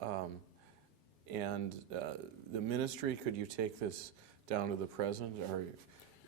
The ministry, could you take this down to the present? Or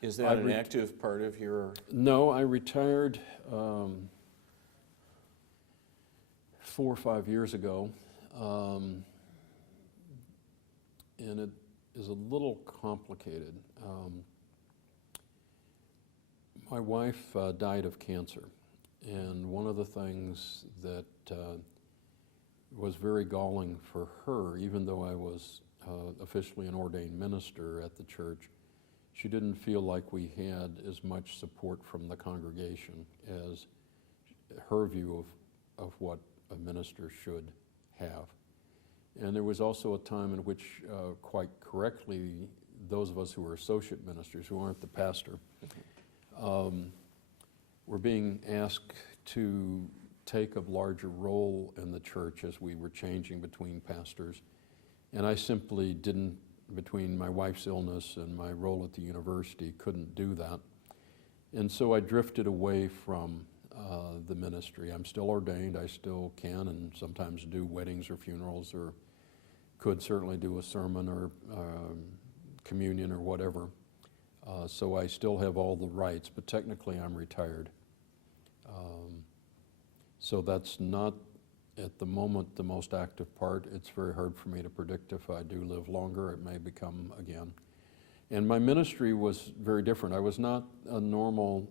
is that an active part of your... No, I retired 4 or 5 years ago, and it is a little complicated. My wife died of cancer, and one of the things that was very galling for her, even though I was officially an ordained minister at the church, she didn't feel like we had as much support from the congregation as her view of what a minister should have. And there was also a time in which, quite correctly, those of us who were associate ministers, who aren't the pastor, were being asked to take a larger role in the church as we were changing between pastors. And I simply didn't, between my wife's illness and my role at the university, couldn't do that. And so I drifted away from the ministry. I'm still ordained. I still can and sometimes do weddings or funerals, or could certainly do a sermon or communion or whatever. So I still have all the rights, but technically I'm retired. So that's not, at the moment, the most active part. It's very hard for me to predict if I do live longer, it may become again. And my ministry was very different. I was not a normal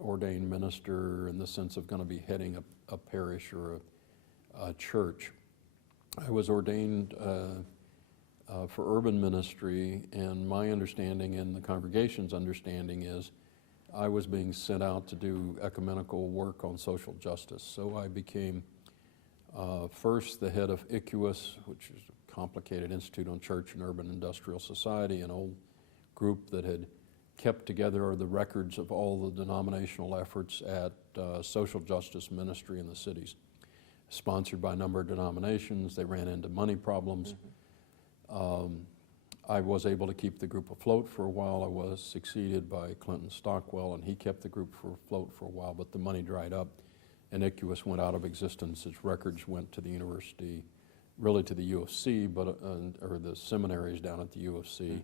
ordained minister in the sense of going to be heading a parish or a church. I was ordained for urban ministry, and my understanding and the congregation's understanding is I was being sent out to do ecumenical work on social justice. So I became first the head of ICUS, which is a complicated Institute on Church and Urban Industrial Society, an old group that had kept together the records of all the denominational efforts at social justice ministry in the cities. Sponsored by a number of denominations, they ran into money problems. I was able to keep the group afloat for a while. I was succeeded by Clinton Stockwell, and he kept the group afloat for a while, but the money dried up, and ICUS went out of existence. Its records went to the university, really to the U of C, but, or the seminaries down at the U of C,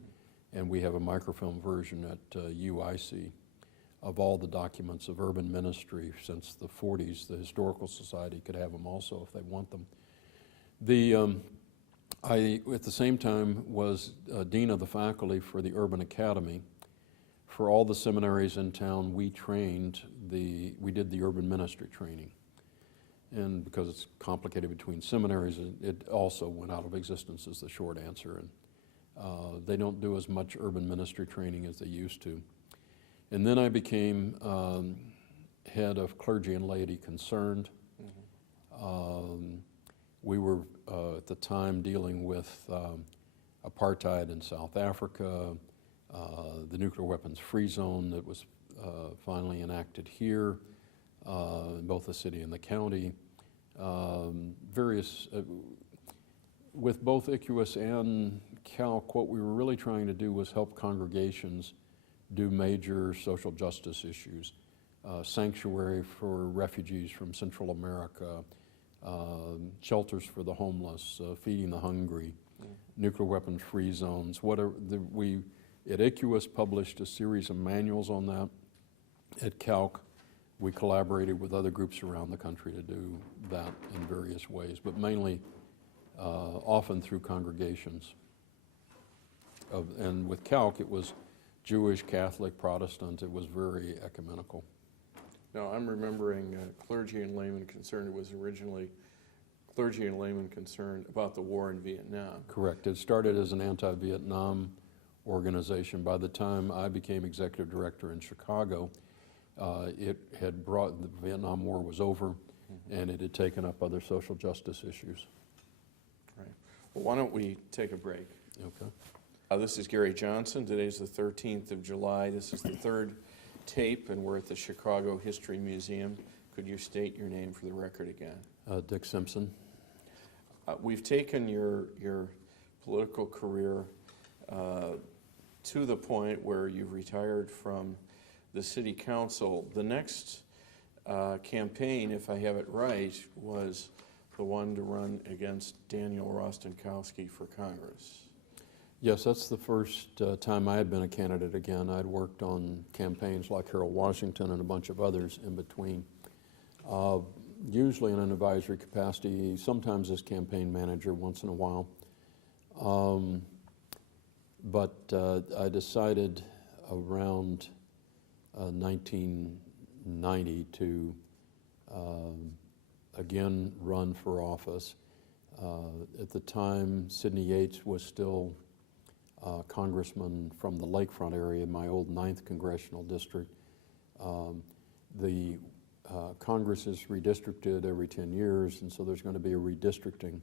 and we have a microfilm version at UIC of all the documents of urban ministry since the 40s. The Historical Society could have them also if they want them. I, at the same time, was dean of the faculty for the Urban Academy. For all the seminaries in town, we did the urban ministry training. And because it's complicated between seminaries, it also went out of existence is the short answer. And they don't do as much urban ministry training as they used to. And then I became head of Clergy and Laity Concerned. We were at the time dealing with apartheid in South Africa, the nuclear weapons free zone that was finally enacted here in both the city and the county. With both ICUS and Calc, what we were really trying to do was help congregations do major social justice issues. Sanctuary for refugees from Central America, shelters for the homeless, feeding the hungry, nuclear weapons free zones. We at ICUS published a series of manuals on that. At Calc, we collaborated with other groups around the country to do that in various ways, but mainly often through congregations. And with Calc, it was Jewish, Catholic, Protestant. It was very ecumenical. Now, I'm remembering Clergy and Layman Concerned. It was originally Clergy and Layman Concerned about the war in Vietnam. Correct. It started as an anti-Vietnam organization. By the time I became executive director in Chicago, it had brought, the Vietnam War was over, and it had taken up other social justice issues. Right. Well, why don't we take a break? Okay. This is Gary Johnson. Today's the 13th of July. This is the third tape, and we're at the Chicago History Museum. Could you state your name for the record again? Dick Simpson. We've taken your political career to the point where you've retired from the city council. The next campaign, if I have it right, was the one to run against Daniel Rostenkowski for Congress. Yes, that's the first time I had been a candidate again. I'd worked on campaigns like Harold Washington and a bunch of others in between, usually in an advisory capacity, sometimes as campaign manager once in a while. But I decided around 1990 to again run for office. At the time, Sidney Yates was still congressman from the Lakefront area, my old 9th congressional district. The Congress is redistricted every 10 years, and so there's going to be a redistricting.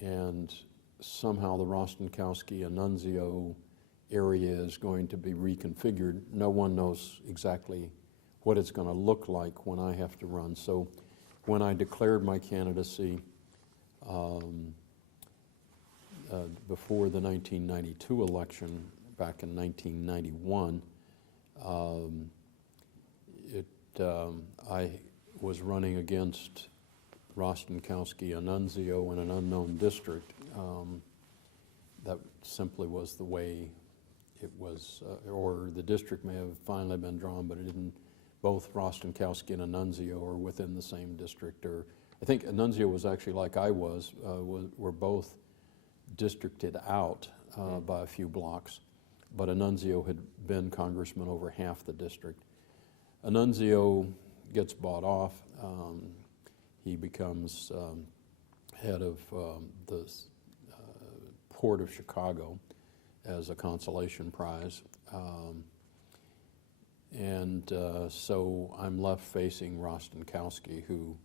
And somehow the Rostenkowski-Annunzio area is going to be reconfigured. No one knows exactly what it's going to look like when I have to run. So when I declared my candidacy before the 1992 election, back in 1991, I was running against Rostenkowski-Annunzio in an unknown district. That simply was the way it was, or the district may have finally been drawn, but it didn't. Both Rostenkowski and Annunzio are within the same district, or I think Annunzio was actually like I was, were both districted out by a few blocks, but Annunzio had been congressman over half the district. Annunzio gets bought off. He becomes head of the Port of Chicago as a consolation prize. So I'm left facing Rostenkowski, who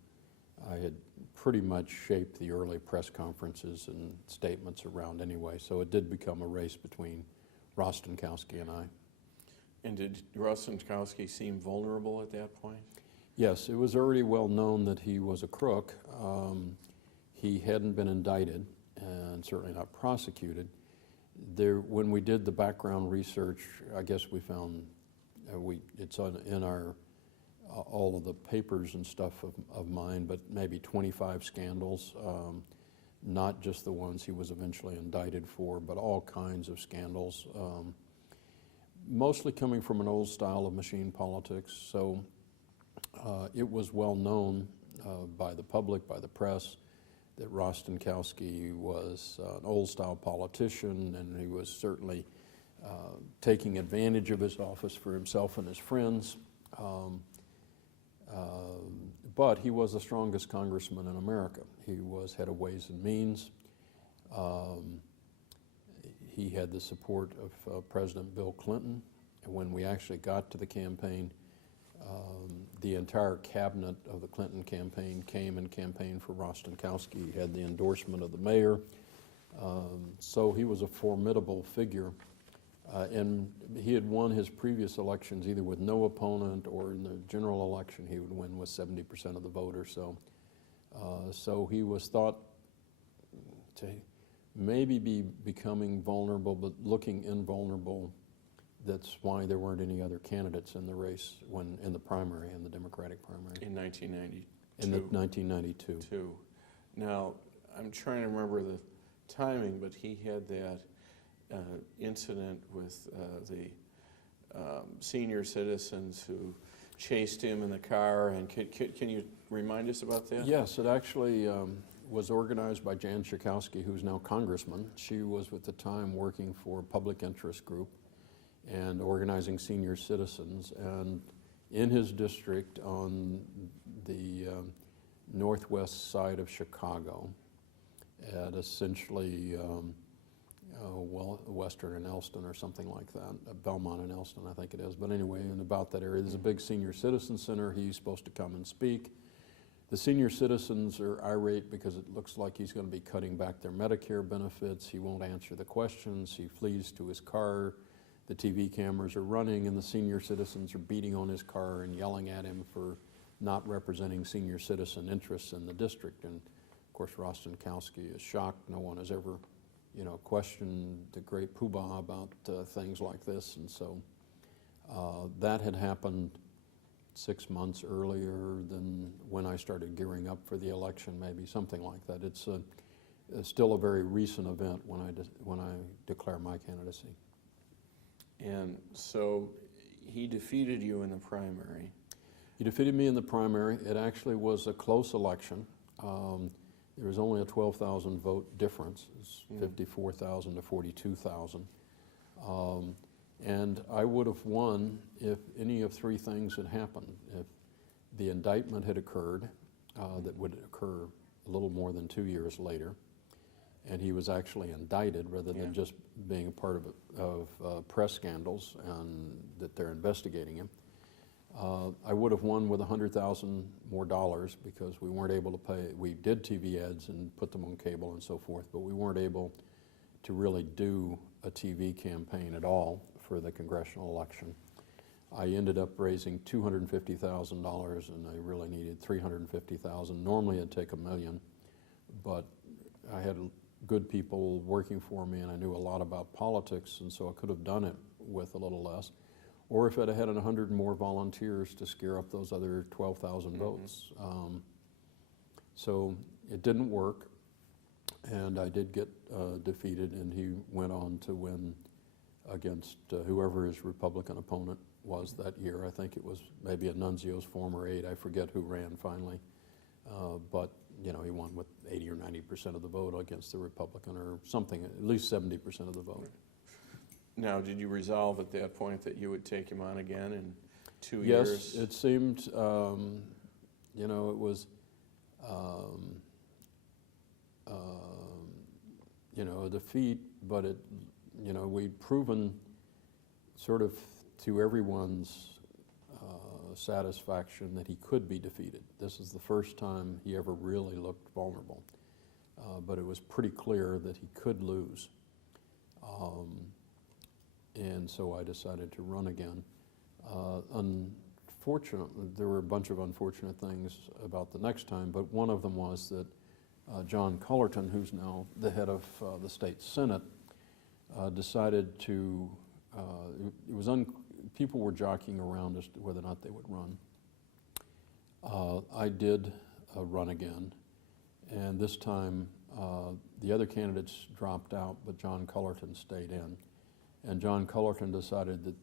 I had pretty much shaped the early press conferences and statements around anyway. So it did become a race between Rostenkowski and I. And did Rostenkowski seem vulnerable at that point? Yes, it was already well known that he was a crook. He hadn't been indicted and certainly not prosecuted. When we did the background research, I guess we found it's in our all of the papers and stuff of mine, but maybe 25 scandals, not just the ones he was eventually indicted for, but all kinds of scandals, mostly coming from an old style of machine politics. So it was well known by the public, by the press, that Rostenkowski was an old style politician, and he was certainly taking advantage of his office for himself and his friends. But he was the strongest congressman in America. He was head of Ways and Means. He had the support of President Bill Clinton. And when we actually got to the campaign, the entire cabinet of the Clinton campaign came and campaigned for Rostenkowski. He had the endorsement of the mayor. So he was a formidable figure. And he had won his previous elections either with no opponent, or in the general election he would win with 70% of the voters. So he was thought to maybe be becoming vulnerable, but looking invulnerable. That's why there weren't any other candidates in the race in the primary, in the Democratic primary. In 1992. In 1992. Now, I'm trying to remember the timing, but he had that incident with the senior citizens who chased him in the car. And can you remind us about that? Yes, it actually was organized by Jan Schakowsky, who's now congressman. She was at the time working for a public interest group and organizing senior citizens. And in his district on the northwest side of Chicago, at essentially Western and Elston or something like that, Belmont and Elston I think it is, but anyway, in about that area, there's a big senior citizen center. He's supposed to come and speak. The senior citizens are irate because it looks like he's going to be cutting back their Medicare benefits. He won't answer the questions. He flees to his car. The TV cameras are running, and the senior citizens are beating on his car and yelling at him for not representing senior citizen interests in the district. And of course, Rostenkowski is shocked. No one has ever, questioned the great poobah about things like this. And so that had happened 6 months earlier than when I started gearing up for the election, maybe something like that. It's still a very recent event when I declare my candidacy. And so he defeated you in the primary. He defeated me in the primary. It actually was a close election. There was only a 12,000 vote difference. It's 54,000 to 42,000. And I would have won if any of three things had happened. If the indictment had occurred, that would occur a little more than 2 years later, and he was actually indicted rather than just being a part of press scandals and that they're investigating him. I would have won with $100,000 more because we weren't able to pay. We did TV ads and put them on cable and so forth, but we weren't able to really do a TV campaign at all for the congressional election. I ended up raising $250,000 and I really needed $350,000. Normally it'd take $1 million, but I had good people working for me and I knew a lot about politics, and so I could have done it with a little less. Or if I'd had 100 more volunteers to scare up those other 12,000 votes. So it didn't work, and I did get defeated, and he went on to win against whoever his Republican opponent was that year. I think it was maybe a Nunzio's former aide. I forget who ran finally. But you know, he won with 80 or 90% of the vote against the Republican, or something, at least 70% of the vote. Now, did you resolve at that point that you would take him on again in 2 years? Yes, it seemed, you know, it was, you know, a defeat, but it, you know, we'd proven sort of to everyone's satisfaction that he could be defeated. This is the first time he ever really looked vulnerable, but it was pretty clear that he could lose. And so I decided to run again. Unfortunately, there were a bunch of unfortunate things about the next time, but one of them was that John Cullerton, who's now the head of the state Senate, decided to, people were jockeying around as to whether or not they would run. I did run again, and this time the other candidates dropped out, but John Cullerton stayed in. And John Cullerton decided that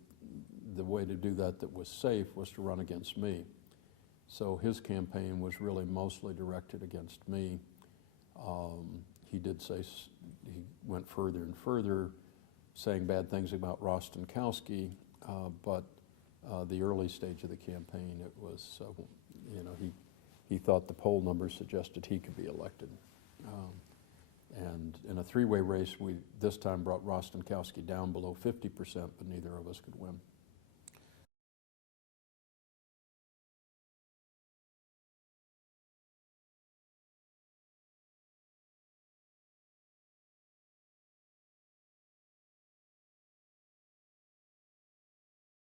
the way to do that was safe was to run against me. So his campaign was really mostly directed against me. He did say, he went further and further, saying bad things about Rostenkowski, but the early stage of the campaign, it was, you know, he thought the poll numbers suggested he could be elected. And in a 3-way race, we this time brought Rostenkowski down below 50%, but neither of us could win.